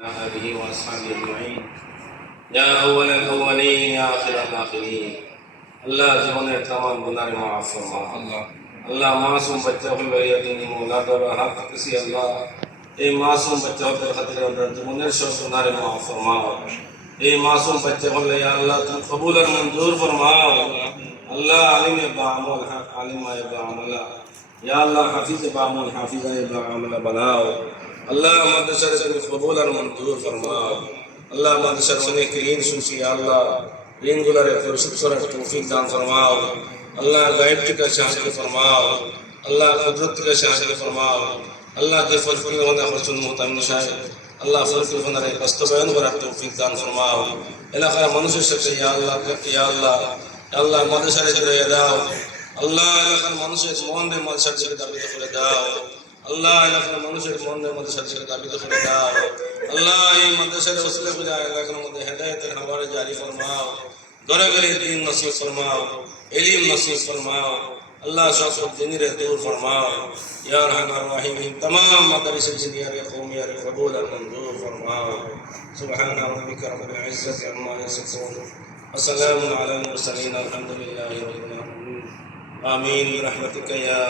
آله وأصحابه أجمعين يا أول الأولين يا آخر الآخرين اللہ জীবনের तमाम गुनाह माफ फरमा अल्लाह मासूम बच्चों को मेरी यकीनी मौलाद और हक किसी अल्लाह ए मासूम बच्चों के खतरे अंदर জীবনের सब गुनाह माफ फरमाओ ए मासूम बच्चों को या अल्लाह तुम कबूल और मंजूर फरमाओ अल्लाह आलिम बामुल हक आलिम बामुल या अल्लाह हाफिज बामुल हाफिज बामुल बनाओ अल्लाह मदरसा तुम्हें कबूल और मंजूर फरमाओ अल्लाह मदरसा অনেক ঋণ শুনছি আল্লাহ ঋণগুলোরে পরিশোধ করার তৌফিক দান ফরমাও अल्लाह गायब থেকে সাহায্য ফরমাও अल्लाह কুদরত থেকে সাহায্য ফরমাও अल्लाह के फजल होना हसन मुहतमिन शायद अल्लाह फजल होना रे বাস্তবায়ন করার তৌফিক দান ফরমাও এলাকার মানুষের সাথে ইয়া আল্লাহ মাদ্রাসারে জুড়ে দাও আল্লাহ এলাকার মানুষের মনে মাদ্রাসার দিকে দাবিত করে দাও আল্লাহ এলাকার মানুষের মনে মাদ্রাসার দিকে দাবিত করে দাও আল্লাহ এই মাদ্রাসার ওসিলা করে এলাকার মধ্যে হেদায়েতের হাওয়ারে জারি ফরমাও ঘরে ঘরে দ্বীন নসিব ফরমাও इल्म नसीब फरमाओ अल्लाह सब दिनरे दूर फरमाओ या रहमान रहीम तमाम मदरस जिंदगी के कौमी और कबूल और मंजूर फरमाओ सुभान रब्बिक रब्बिल इज्जति अम्मा यसिफून व सलामुन अलल मुरसलीन अल्हम्दुलिल्लाहि रब्बिल आलमीन आमीन रहमतिक या